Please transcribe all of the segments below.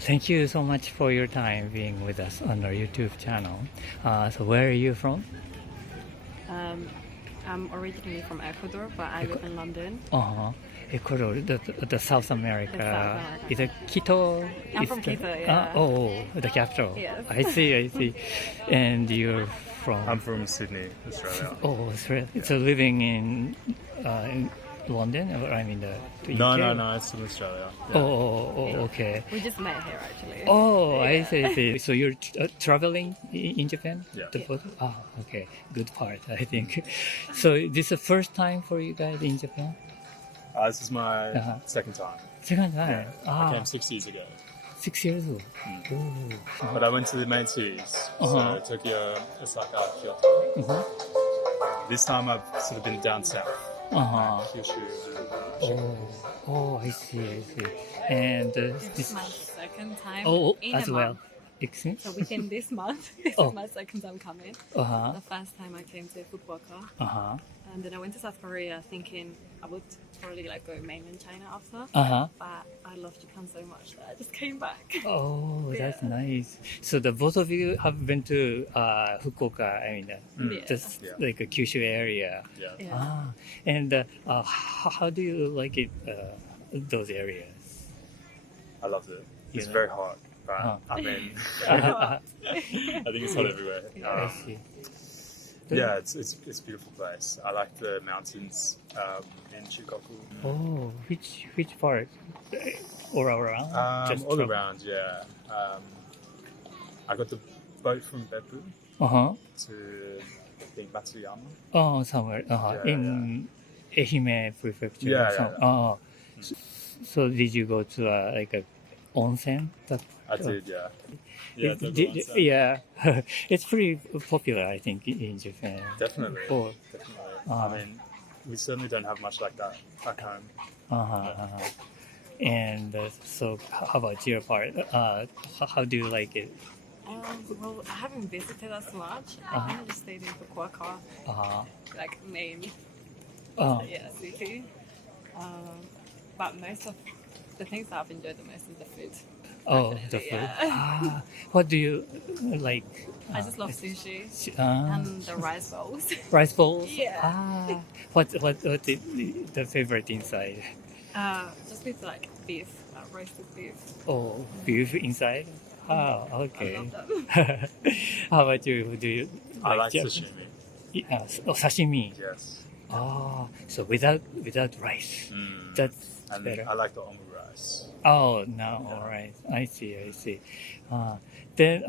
Thank you so much for your time being with us on our YouTube channel. So where are you from? I'm originally from Ecuador, but I live in London. Ecuador, the South America. America. Is it Quito? I'm from Quito, yeah. The capital. Yes. I see. And you're from? I'm from Sydney, Australia. Australia. Yeah. So living in London, or I mean the UK? No, it's in Australia. Yeah. Okay. We just met here, actually. I see. So you're traveling in Japan? Yeah. Okay. Good part, I think. So this is the first time for you guys in Japan? This is my second time. Second time? Yeah. I came 6 years ago. 6 years ago? But I went to the main cities. So Tokyo, Osaka, Kyoto. This time I've sort of been down south. Kyushu. I see. And This is my second time in as a well. month. Excellent. So within this month, this is my second time coming. The first time I came to Fukuoka. And then I went to South Korea thinking I would probably go mainland China after. But I love Japan so much that I just came back. That's nice. So the both of you have been to Fukuoka, I mean, just like a Kyushu area. Yeah. And how do you like it, those areas? I loved it. It's very hot. But I mean, I think it's hot everywhere. I see. Yeah, it's a beautiful place. I like the mountains in Shikoku. Which part? All around? All around, yeah. I got the boat from Beppu to I think Matsuyama. Somewhere in Ehime Prefecture. Yeah. So did you go to like a onsen? I did, yeah. It's pretty popular, I think, in Japan. Definitely. I mean, we certainly don't have much like that back home. And so, how about your part? How do you like it? Well, I haven't visited as much. I kind of just stayed in Fukuoka, like main city. But most of the things that I've enjoyed the most is the food. The food. What do you like? I just love sushi and the rice bowls. Rice bowls? Yeah. What's the favorite inside? Just with beef, roasted beef. Beef inside? Okay. I love them. How about you? Do you I like sashimi. Sashimi? Yes. So without rice. That's and better. I like the omu rice. All right. I see. Then,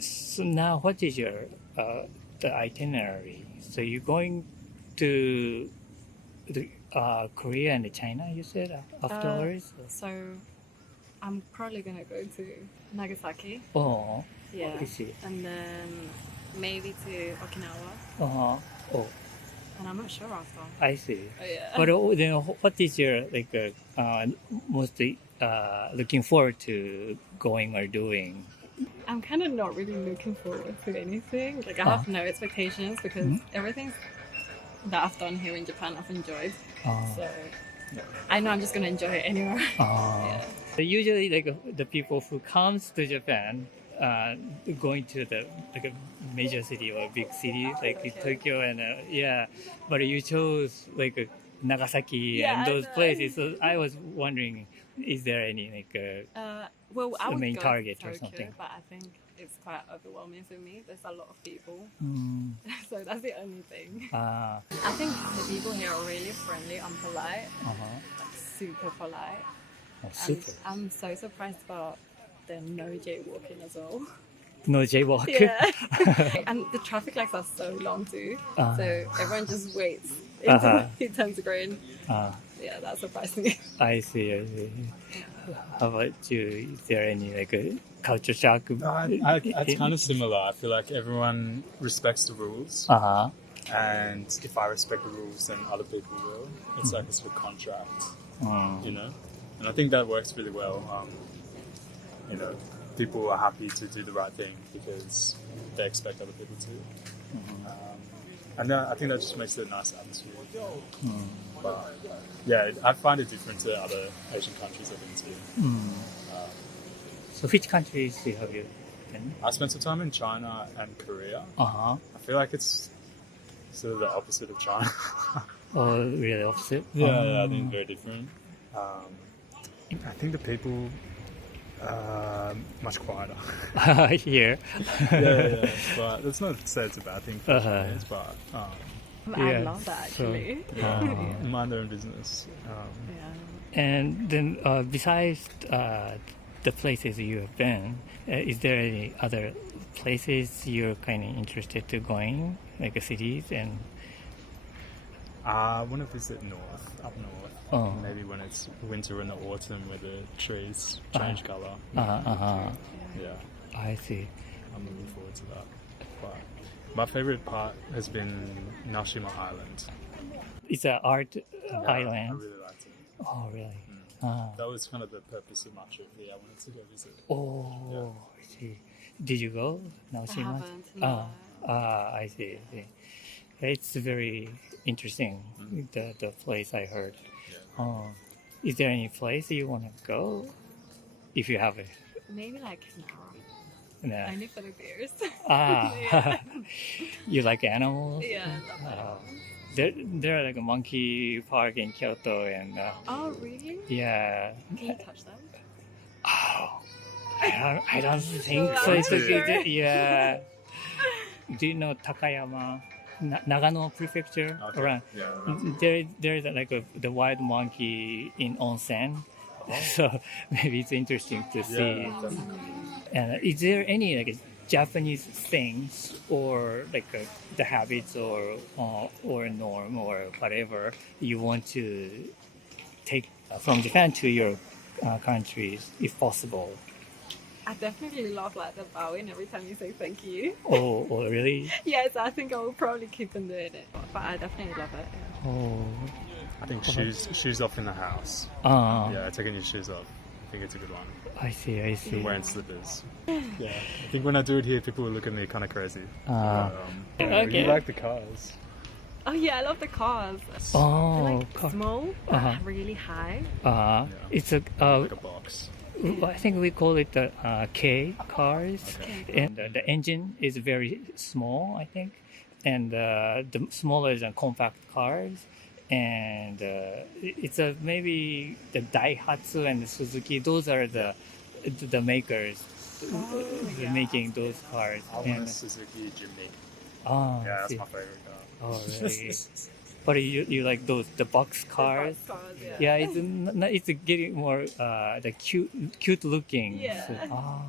so now what is your the itinerary? So you're going to the Korea and China, you said, afterwards? So I'm probably going to go to Nagasaki. Yeah. I see. And then maybe to Okinawa. And I'm not sure after. I see. Yeah. But then what is your mostly looking forward to going or doing? I'm kind of not really looking forward to anything. I have no expectations because everything that I've done here in Japan I've enjoyed. So I know I'm just going to enjoy it anyway. Usually the people who comes to Japan going to the a major city or big city Tokyo and but you chose Nagasaki and those places. So I was wondering, is there any well, I would main go target to Tokyo, or something? but I think it's quite overwhelming for me. There's a lot of people, so that's the only thing. I think the people here are really friendly and polite, super polite. Super. I'm so surprised about the no jaywalking as well. No jaywalk? Yeah. And the traffic lights are so long too. So everyone just waits until it turns green. Yeah, that surprised me. I see. How about you? Is there any culture shock? It's kind of similar. I feel like everyone respects the rules. And if I respect the rules, then other people will. It's like a sort of contract, you know? And I think that works really well. You know, people are happy to do the right thing because they expect other people to. And I think that just makes it a nice atmosphere. But yeah, I find it different to other Asian countries I've been to. So which countries have you been? I spent some time in China and Korea. Uh-huh. I feel like it's sort of the opposite of China. Oh, really opposite? Yeah, I think very different. I think the people much quieter. Here. yeah, but that's not to say it's a bad thing for Chinese, but I love that actually. mind their own business. And then besides the places you have been, is there any other places you're kind of interested to going, like cities? And I want to visit up north. Maybe when it's winter and the autumn where the trees change colour. Yeah. I see. I'm looking forward to that. But my favourite part has been Nashima Island. It's an art I island. really liked it. Oh, really? That was kind of the purpose of my trip here. I wanted to go visit. Oh, I see. Did you go, Naoshima? haven't, no. I see. It's very interesting, the place I heard. Yeah. Is there any place you want to go? If you have it. Maybe like No. I live for the bears. Ah, you like animals? Yeah, I love There are like a monkey park in Kyoto and Oh, really? yeah. Can you touch them? Oh, I don't think so. So It's a good, sure. yeah. Do you know Takayama, Nagano Prefecture? Okay. Around. Yeah. There's like the wild monkey in onsen, so maybe it's interesting to see. Yeah, definitely. And is there any like Japanese things or like the habits or norm or whatever you want to take from Japan to your countries if possible? I definitely love like the bowing every time you say thank you. Oh, really? Yes, I think I will probably keep on doing it. But I definitely love it. Yeah. Oh. I think shoes off in the house. Yeah, taking your shoes off. I think it's a good one. I see. And wearing slippers. Yeah. I think when I do it here, people will look at me kind of crazy. Okay. You like the cars? Oh yeah, I love the cars. Oh, They're like small, but really high. It's a Like a box. I think we call it the K cars, Okay. and the engine is very small, I think, and the smaller than compact cars, and it's maybe the Daihatsu and Suzuki. Those are the makers making those cars. I want a Suzuki Jimny. Oh, Yeah, that's see. my favorite car. Oh, really? But you like the box cars? The box cars, Yeah, it's getting more the cute looking. Yeah.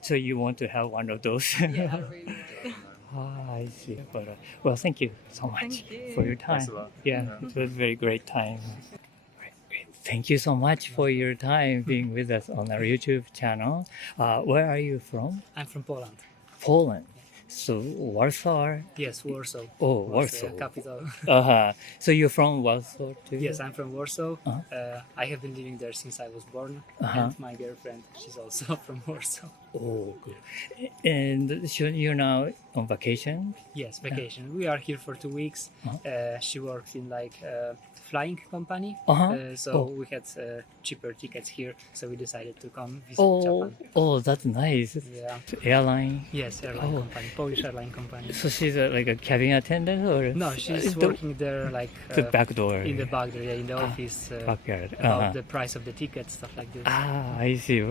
So you want to have one of those? Yeah, I really do. I see. But well, thank you so much Thank you. for your time. Thanks a lot. Yeah, it was a very great time. Great. Thank you so much for your time being with us on our YouTube channel. Where are you from? I'm from Poland. Poland. So Warsaw. Yes, Warsaw. Oh, Warsaw, Warsaw. capital. So you're from Warsaw too? Yes, I'm from Warsaw. I have been living there since I was born, and my girlfriend, she's also from Warsaw. Oh, good. And so you're now on vacation? Yes, vacation. We are here for 2 weeks. She works in like a flying company, so we had cheaper tickets here, so we decided to come visit Japan. Oh, that's nice. Yeah. Airline? Yes, airline company, Polish airline company. So she's like a cabin attendant or? No, she's working there like the back door. in the back there, in the office. Backyard. About the price of the tickets, stuff like this. I see.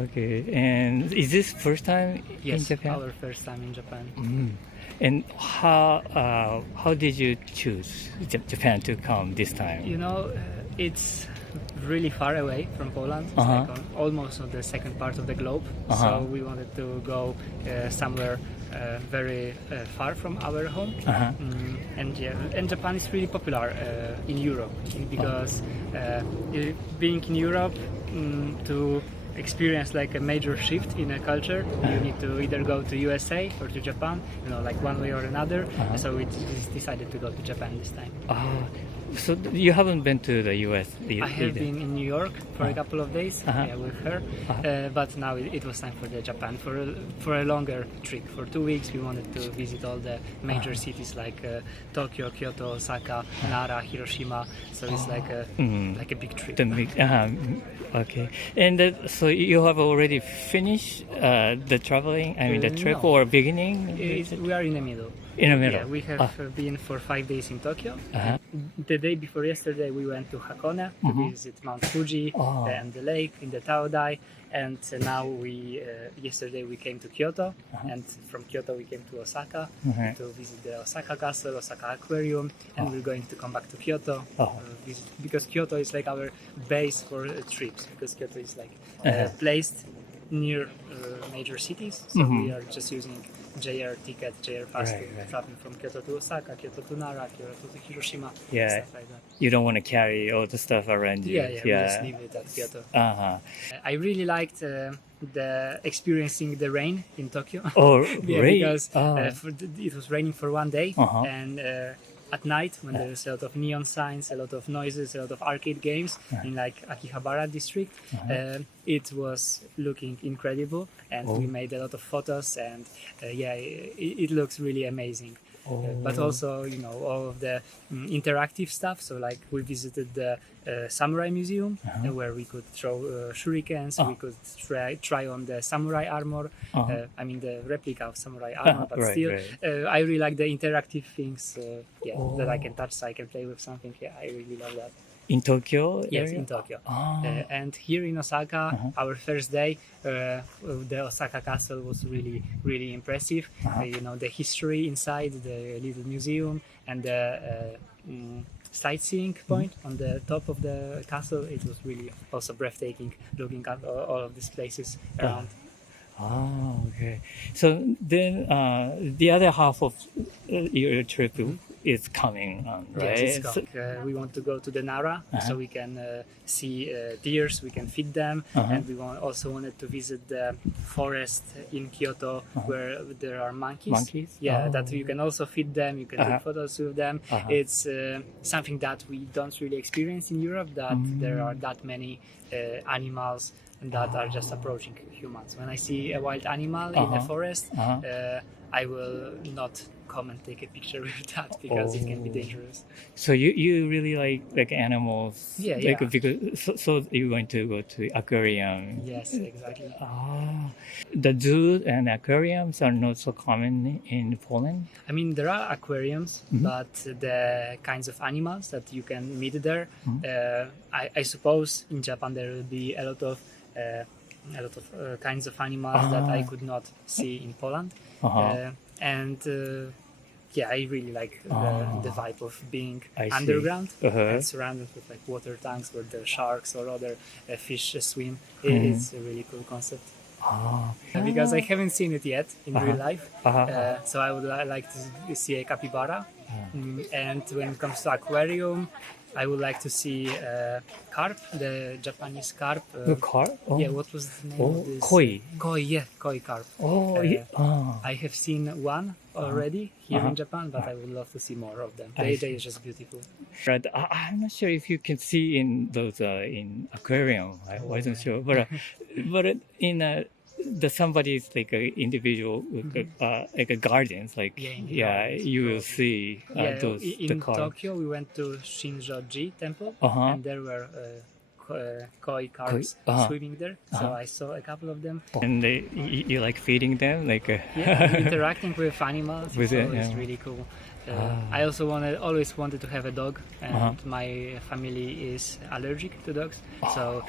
Okay. And is this first time in Yes, Japan? our first time in Japan. And how did you choose Japan to come this time? You know, it's really far away from Poland. It's like almost on the second part of the globe. So we wanted to go somewhere very far from our home. And Japan is really popular in Europe because being in Europe to experience like a major shift in a culture, you need to either go to USA or to Japan, like one way or another. So we decided to go to Japan this time. So you haven't been to the U.S. I have been in New York for a couple of days with her, but now it was time for the Japan for a longer trip. For 2 weeks, we wanted to visit all the major cities like Tokyo, Kyoto, Osaka, Nara, Hiroshima. So it's like a big trip. Okay, and so you have already finished the traveling. I mean, the trip or beginning? We are in the middle. In the middle. Yeah, we have been for 5 days in Tokyo. The day before yesterday, we went to Hakone to visit Mount Fuji and the lake in the Taodai. And now yesterday we came to Kyoto, and from Kyoto we came to Osaka to visit the Osaka Castle, Osaka Aquarium, and we're going to come back to Kyoto because Kyoto is like our base for trips, because Kyoto is like placed near major cities, so we are just using JR ticket, JR pass to traveling from Kyoto to Osaka, Kyoto to Nara, Kyoto to Hiroshima, stuff like that. You don't want to carry all the stuff around you. We just leave it at Kyoto. I really liked the experiencing the rain in Tokyo. Oh, rain! Because it was raining for 1 day, and at night when there's a lot of neon signs, a lot of noises, a lot of arcade games in like Akihabara district, it was looking incredible, and we made a lot of photos, and it looks really amazing. But also, all of the interactive stuff. So, like, we visited the Samurai Museum, where we could throw shurikens. We could try on the samurai armor. I mean, the replica of samurai armor, but still, I really like the interactive things. That I can touch, so I can play with something. Yeah, I really love that. In Tokyo? Yes, in Tokyo. And here in Osaka, our first day, the Osaka Castle was really, really impressive. The history inside the little museum and the sightseeing point on the top of the castle, it was really also breathtaking looking at all of these places around. Okay. So then the other half of your trip is coming on, right? Yes, it's coming. We want to go to the Nara so we can see deers, we can feed them, and we also wanted to visit the forest in Kyoto where there are monkeys. Monkeys? That you can also feed them, you can take photos with them. It's something that we don't really experience in Europe, that there are that many animals that are just approaching humans. When I see a wild animal in the forest, I will not come and take a picture with that because it can be dangerous. So you really like animals? Yeah. Because so you're going to go to aquarium? Yes, exactly. The zoo and aquariums are not so common in Poland? I mean, there are aquariums, but the kinds of animals that you can meet there, I suppose in Japan there will be a lot of kinds of animals that I could not see in Poland. I really like the vibe of being underground and surrounded with like water tanks where the sharks or other fish swim. It's a really cool concept. Because I haven't seen it yet in real life, so I would like to see a capybara. And when it comes to aquarium, I would like to see carp, the Japanese carp. The carp? Yeah, what was the name of this? Koi. Koi carp. I have seen one already here in Japan, but I would love to see more of them. They are just beautiful. Right. I'm not sure if you can see in those in aquarium. I wasn't sure, but in somebody's like an individual like a gardens you will see those in Tokyo we went to Shinjo-ji temple and there were koi carps swimming there, so I saw a couple of them. And you like feeding them, like interacting with animals. It's always really cool. I also always wanted to have a dog, and my family is allergic to dogs, so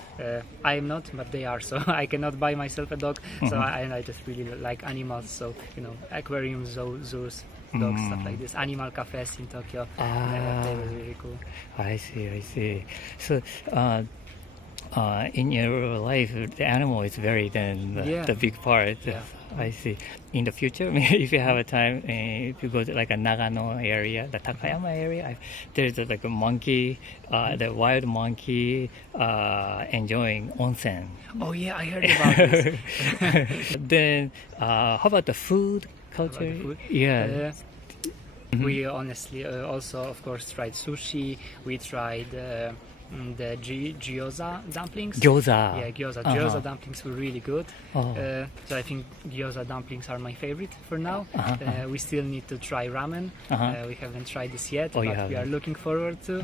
I am not, but they are, so I cannot buy myself a dog. So I just really like animals, so aquariums, zoos, dogs, stuff like this, animal cafes in Tokyo. They were really cool. I see. So in your life, the animal is the big part. I see. In the future, if you have a time, if you go to like a Nagano area, the Takayama area, there's like a monkey, the wild monkey enjoying onsen. Oh yeah, I heard about this. Then, how about the food culture? Food? Yeah. We honestly also, of course, tried sushi. We tried the gyoza dumplings. Gyoza. Yeah, gyoza. Gyoza dumplings were really good. So I think gyoza dumplings are my favorite for now. We still need to try ramen. We haven't tried this yet, but we are looking forward to.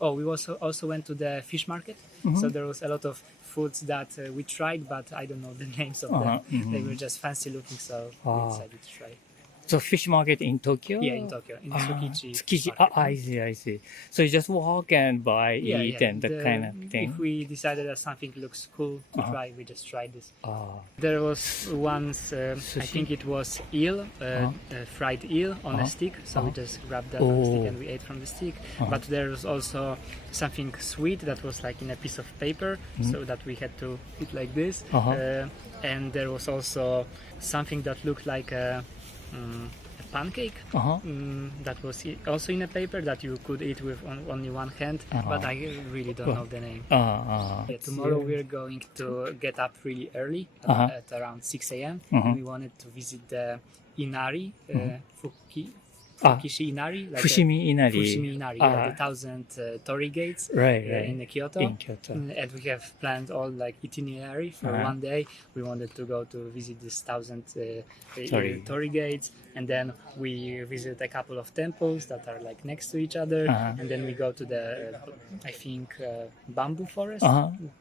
We also went to the fish market. So there was a lot of foods that we tried, but I don't know the names of them. They were just fancy looking, so we decided to try. So fish market in Tokyo? Yeah, in Tokyo, in Tsukiji. Tsukiji. I see. So you just walk and buy, eat, and that kind of thing? If we decided that something looks cool to try, we just tried this. There was once, I think it was eel, fried eel on a stick. So we just grabbed that on a stick and we ate from the stick. But there was also something sweet that was like in a piece of paper, so that we had to eat like this. And there was also something that looked like a pancake that was also in a paper that you could eat with only one hand, but I really don't know the name. Tomorrow we're going to get up really early at around 6 a.m. We wanted to visit the Inari, Fukishi Inari, like Fushimi Inari. Fushimi Inari, the 1,000 torii gates in Kyoto. And we have planned all like itinerary for one day. We wanted to go to visit this 1,000 torii gates, and then we visit a couple of temples that are like next to each other, and then we go to the I think bamboo forest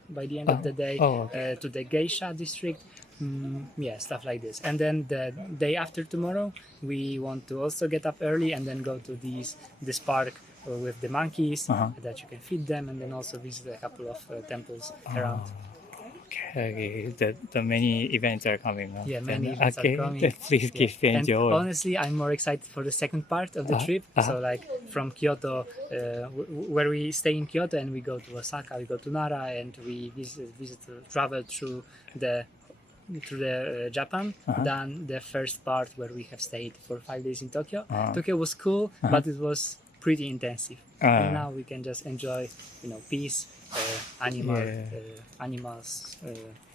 by the end of the day, to the geisha district. Stuff like this. And then the day after tomorrow, we want to also get up early and then go to this park with the monkeys that you can feed them, and then also visit a couple of temples around. Okay, the many events are coming up. Yeah, many events are coming. Please keep enjoy. And honestly, I'm more excited for the second part of the trip. So like from Kyoto, where we stay in Kyoto and we go to Osaka, we go to Nara, and we travel through the Japan, than the first part where we have stayed for 5 days in Tokyo. Tokyo was cool, but it was pretty intensive. And now we can just enjoy, peace, animals.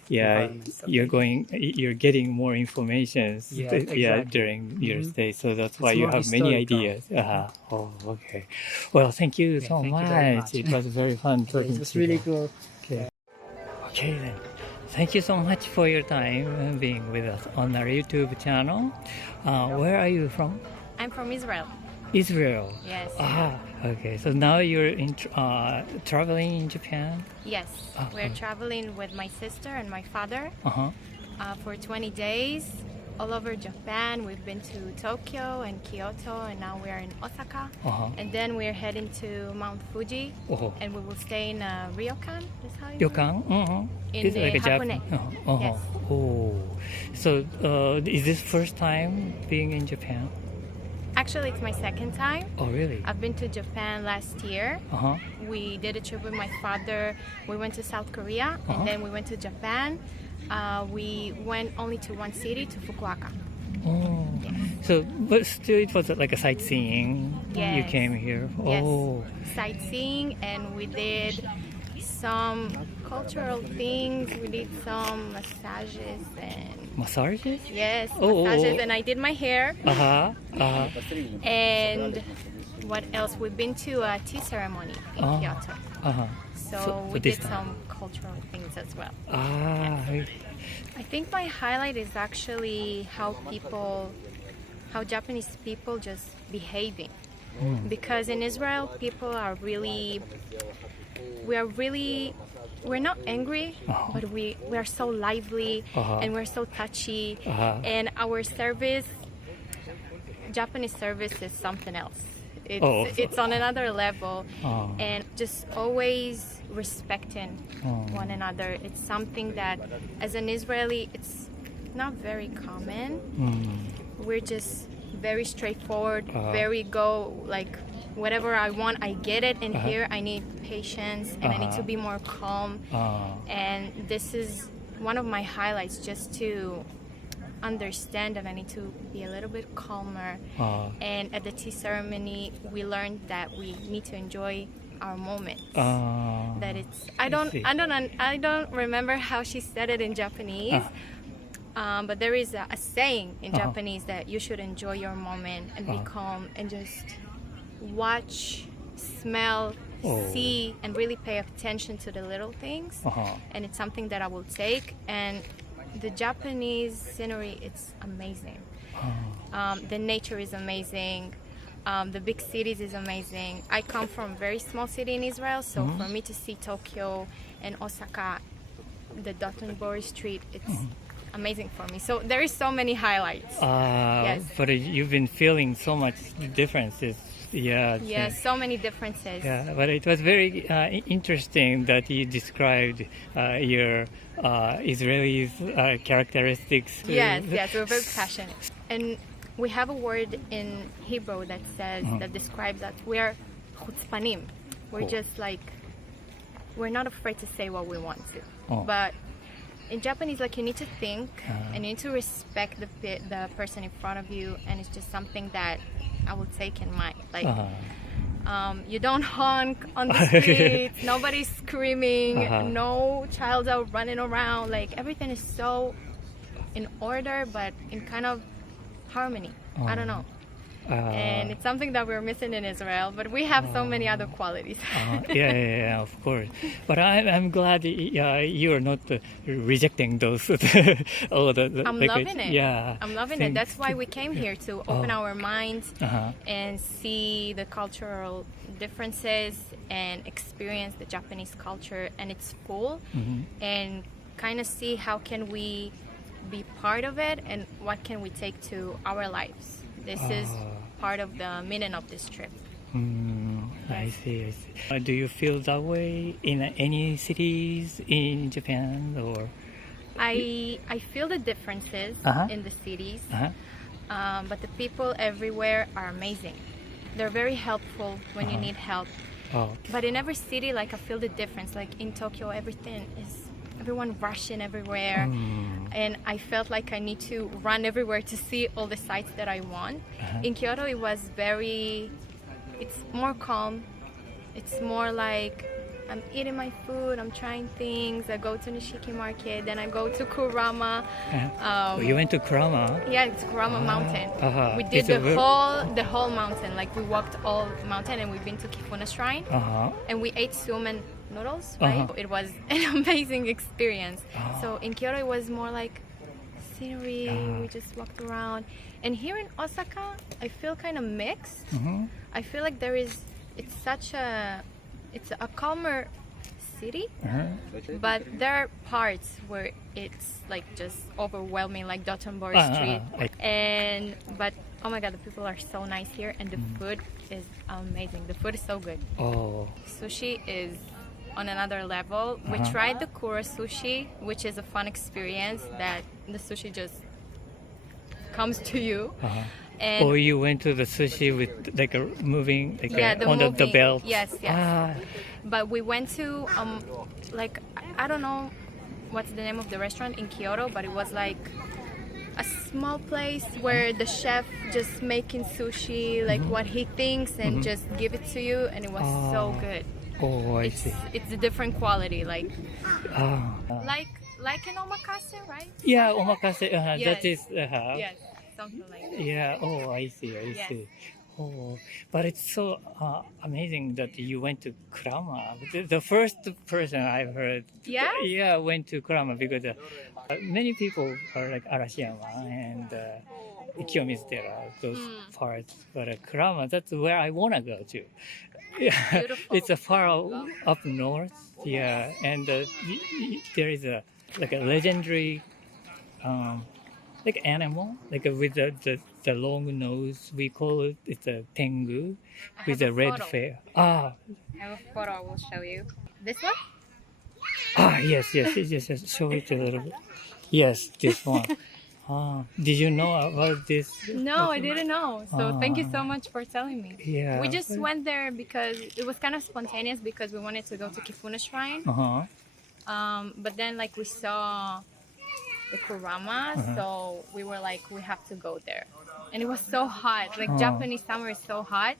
You're getting more information during your stay, so that's why you have many ideas. Okay. Well, thank you so much. It was very fun talking to you. It was really cool. Okay then. Thank you so much for your time being with us on our YouTube channel. Where are you from? I'm from Israel. Israel? Yes. Okay. So now you're traveling in Japan? Yes. We're traveling with my sister and my father for 20 days all over Japan. We've been to Tokyo and Kyoto, and now we're in Osaka. And then we're heading to Mount Fuji, and we will stay in ryokan. Is how you Ryokan? In the like Hakone. Yes. So is this first time being in Japan? Actually, it's my second time. Oh, really? I've been to Japan last year. We did a trip with my father. We went to South Korea, and then we went to Japan. We went only to one city, to Fukuoka. Yes. So, but still, it was like a sightseeing. Yes. You came here. Yes. Sightseeing, and we did some cultural things. We did some massages and massages. Yes, massages, and I did my hair. And what else? We've been to a tea ceremony in Kyoto. So we did some cultural things as well. I think my highlight is actually how Japanese people just behaving. Because in Israel, people are we're not angry, but we are so lively and we're so touchy. And our Japanese service is something else. It's on another level, and just always respecting one another. It's something that, as an Israeli, it's not very common. We're just very straightforward, like whatever I want, I get it. And here I need patience, and I need to be more calm. And this is one of my highlights, just to understand that I need to be a little bit calmer. And at the tea ceremony, we learned that we need to enjoy our moments. That it's I don't remember how she said it in Japanese. But there is a saying in Japanese that you should enjoy your moment and be calm and just watch, smell, see, and really pay attention to the little things. And it's something that I will take. And the Japanese scenery, it's amazing. The nature is amazing. The big cities is amazing. I come from a very small city in Israel, so for me to see Tokyo and Osaka, the Dotonbori Street, it's amazing for me. So there is so many highlights. Yes. But you've been feeling so much differences. Yeah. Yes, so many differences. Yeah, but it was very interesting that you described your Israeli characteristics. Yes, we're very passionate. And we have a word in Hebrew that says, that describes that we are chutzpanim. We're just like, we're not afraid to say what we want to. But in Japanese, like, you need to think and you need to respect the person in front of you, and it's just something that I will take in mind. Like, you don't honk on the streets, nobody's screaming, no child out running around. Like, everything is so in order, but in kind of harmony. I don't know. And it's something that we're missing in Israel, but we have so many other qualities. Yeah, of course. But I'm glad you're not rejecting those. I'm loving it. Yeah, I'm loving it. That's why we came here, to open our minds and see the cultural differences and experience the Japanese culture and its full, and kind of see how can we be part of it and what can we take to our lives. This is part of the meaning of this trip. I see. Do you feel that way in any cities in Japan, or? I feel the differences in the cities, but the people everywhere are amazing. They're very helpful when you need help. But in every city, like, I feel the difference. Like in Tokyo, everyone rushing everywhere, and I felt like I need to run everywhere to see all the sites that I want. In Kyoto, it's more calm. It's more like I'm eating my food, I'm trying things. I go to Nishiki Market, then I go to Kurama. You went to Kurama? Yeah, it's Kurama Mountain. We did the whole mountain. Like, we walked all the mountain, and we've been to Kifuna Shrine, and we ate sumen noodles, right? It was an amazing experience. So in Kyoto, it was more like scenery. We just walked around. And here in Osaka, I feel kind of mixed. I feel like it's a calmer city, but there are parts where it's like just overwhelming, like Dotonbori Street. But oh my god, the people are so nice here, and the food is amazing. The food is so good. Sushi is on another level. We tried the Kura sushi, which is a fun experience that the sushi just comes to you. Or you went to the sushi with like a moving, like on the belt. Yes. But we went to like, I don't know what's the name of the restaurant in Kyoto, but it was like a small place where the chef just making sushi, like what he thinks, and just give it to you, and it was so good. I see. It's a different quality, like an omakase, right? Yeah, omakase. Yes. That is. Yes, something like that. Yeah. I see. See. But it's so amazing that you went to Kurama. The first person I've heard. Yeah, went to Kurama, because many people are like Arashiyama and Kiyomizutera, those parts. But Kurama, that's where I want to go to. Yeah, it's a far up north. Yeah, and there is a legendary like animal, like with the long nose. We call it's a tengu with a red fur. I have a photo. I will show you. This one? Yes. Show it a little bit. Yes, this one. Did you know about this? No, I didn't know. So thank you so much for telling me. Yeah. We just went there because it was kind of spontaneous, because we wanted to go to Kifuna Shrine. But then, like, we saw the Kurama, so we were like, we have to go there. And it was so hot. Like, Japanese summer is so hot,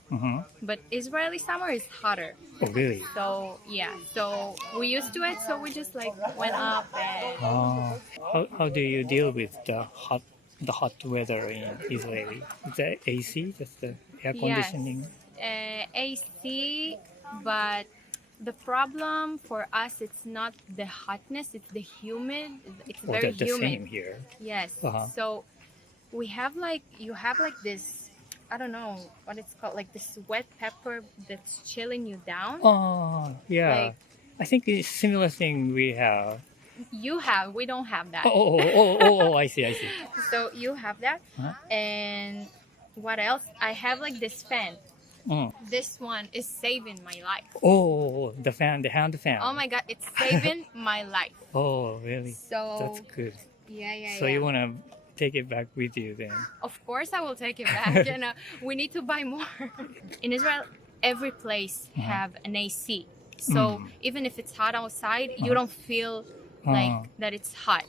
but Israeli summer is hotter. Oh, really? So, yeah. So we used to it, so we just, like, went up and... how do you deal with the hot weather in Israel? Is that AC, just the air conditioning? Yes, AC, but the problem for us, it's not the hotness, it's the humid. It's very the humid. Same here. Yes. So we have you have this, I don't know what it's called, like this wet pepper that's chilling you down. Oh, yeah. Like, I think it's similar thing we have. We don't have that. I see. So you have that. And what else? I have like this fan. This one is saving my life. Oh, the hand fan. Oh my God, it's saving my life. Oh, really? So that's good. Yeah. So you want to take it back with you then? Of course I will take it back. We need to buy more. In Israel, every place have an AC. So even if it's hot outside, you don't feel like that it's hot.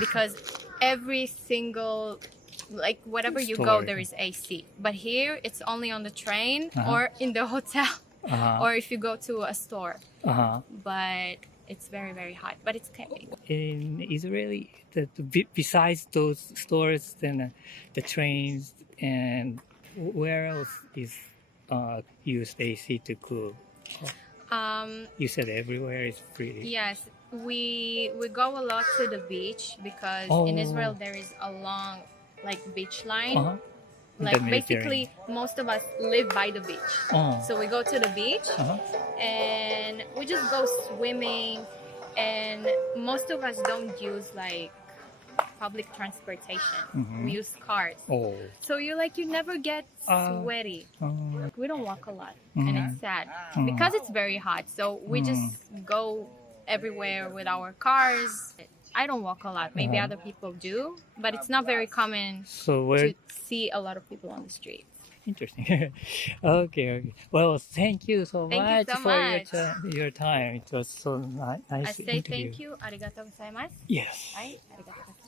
Because every single, like whatever you go, there is AC. But here, it's only on the train or in the hotel or if you go to a store. But it's very, very hot. But it's okay. In Israel, besides those stores, then the trains and where else is used AC to cool? You said everywhere is pretty. Yes, we go a lot to the beach because in Israel there is a long beach line. Like basically most of us live by the beach. So we go to the beach and we just go swimming, and most of us don't use public transportation. We use cars. So you never get sweaty. We don't walk a lot, and it's sad because it's very hot. So we just go everywhere with our cars. I don't walk a lot. Maybe other people do, but it's not very common to see a lot of people on the streets. Interesting. Okay. Well, thank you so much for your time. It was so nice I say interview. thank you. ありがとうございます。Yes. はい、ありがとうございます。